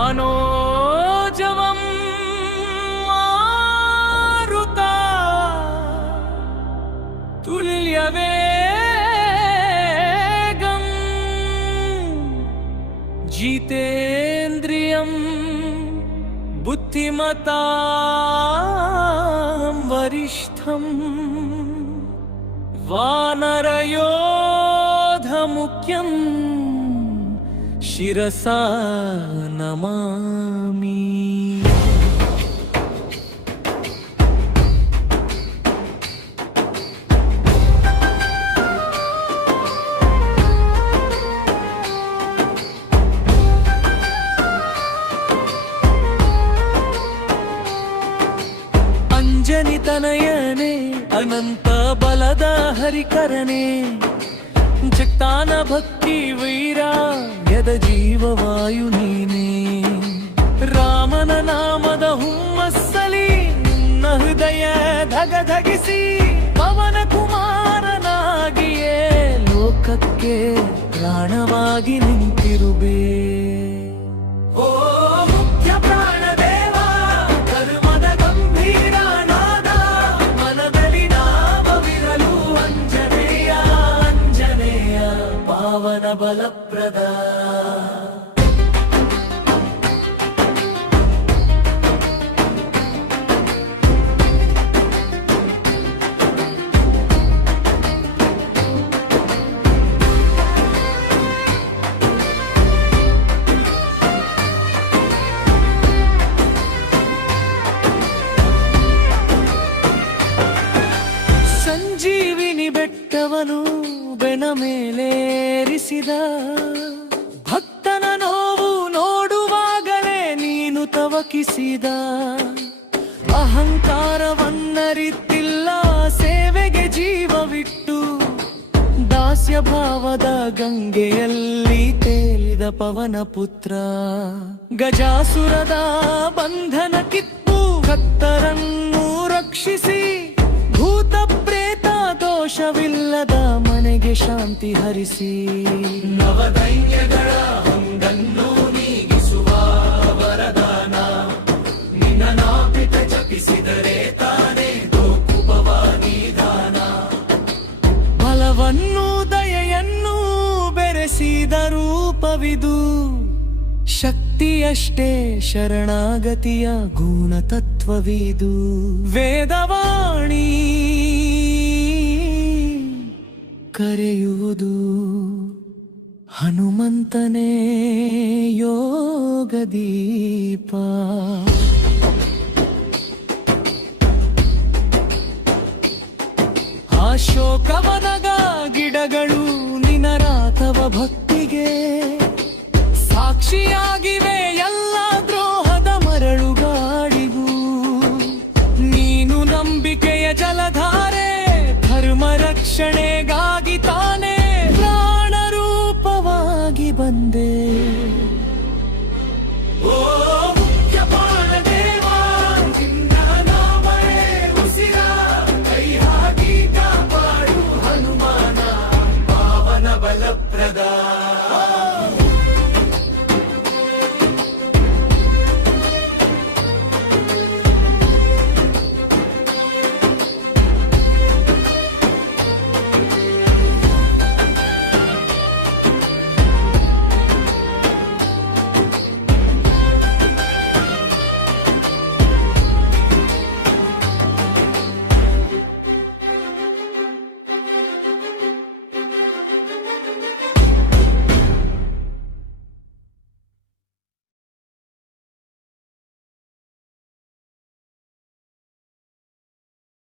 मनोजवं मारुता। तुल्यवेगम् जितेन्द्रियं बुद्धिमतां वरिष्ठम् वानरयोधमुख्यम् ಶಿರಸಾ ನಮಾಮಿ ಅಂಜನಿ ತನಯನೇ ಅನಂತ ಬಲದ ಹರಿಕರನೇ ಜಕ್ತಾನ ಭಕ್ತಿ ವೈರಾಗ್ಯದ ಜೀವವಾಯು ನೀನೇ. ರಾಮನ ನಾಮದ ಹುಮ್ಮಸ್ಸಲಿ ನಿನ್ನ ಹೃದಯ ಧಗಧಗಿಸಿ, ಪವನ ಕುಮಾರನಾಗಿಯೇ ಲೋಕಕ್ಕೆ ಪ್ರಾಣವಾಗಿ ನಿಂತಿರುವೆ. పవన బలప్రద సంజీవిని బెట్టవను ಬೆನ ಮೇಲೇರಿಸಿದ ಭಕ್ತನ ನೋವು ನೋಡುವಾಗಲೇ ನೀನು ತವಕಿಸಿದ. ಅಹಂಕಾರವನ್ನರಿತಿಲ್ಲ, ಸೇವೆಗೆ ಜೀವವಿಟ್ಟು. ದಾಸ್ಯ ಭಾವದ ಗಂಗೆಯಲ್ಲಿ ತೇಲಿದ ಪವನ ಪುತ್ರ. ಗಜಾಸುರದ ಬಂಧನ ಕಿತ್ತು ಭಕ್ತರನ್ನು ರಕ್ಷಿಸಿ. ಭೂತ ಪ್ರೇತ ದೋಷವಿಲ್ಲದ ಮನೆಗೆ ಶಾಂತಿ ಹರಿಸಿ. ನವದೈನ್ಯಗಳ ಹೊಂದನ್ನು ನೀಗಿಸುವ ವರದಾನ ನಿನ್ನ ನಾಪಿತ ಜಪಿಸಿದರೆ ತಾನೇ ದೋಕುಪವ ನಿಧಾನ. ಬಲವನ್ನು ದಯೆಯನ್ನು ಬೆರೆಸಿದ ರೂಪವಿದು. ಶಕ್ತಿಯಷ್ಟೇ ಶರಣಾಗತಿಯ ಗುಣತತ್ವವಿದು. ವೇದವಾಣಿ ಕರೆಯುವುದು ಹನುಮಂತನೇ ಯೋಗದೀಪ ಆ ಶೋಕವನಗ ಗಿಡಗಳು ನಿನರಾತವ ಭಕ್ತಿಗೆ. ಸಾಕ್ಷಿಯಾಗಿವೆ ಎಲ್ಲ ದ್ರೋಹದ ಮರಳುಗಾಡಿಗೂ. ನೀನು ನಂಬಿಕೆಯ ಜಲಧಾರೆ, ಧರ್ಮ ರಕ್ಷಣೆ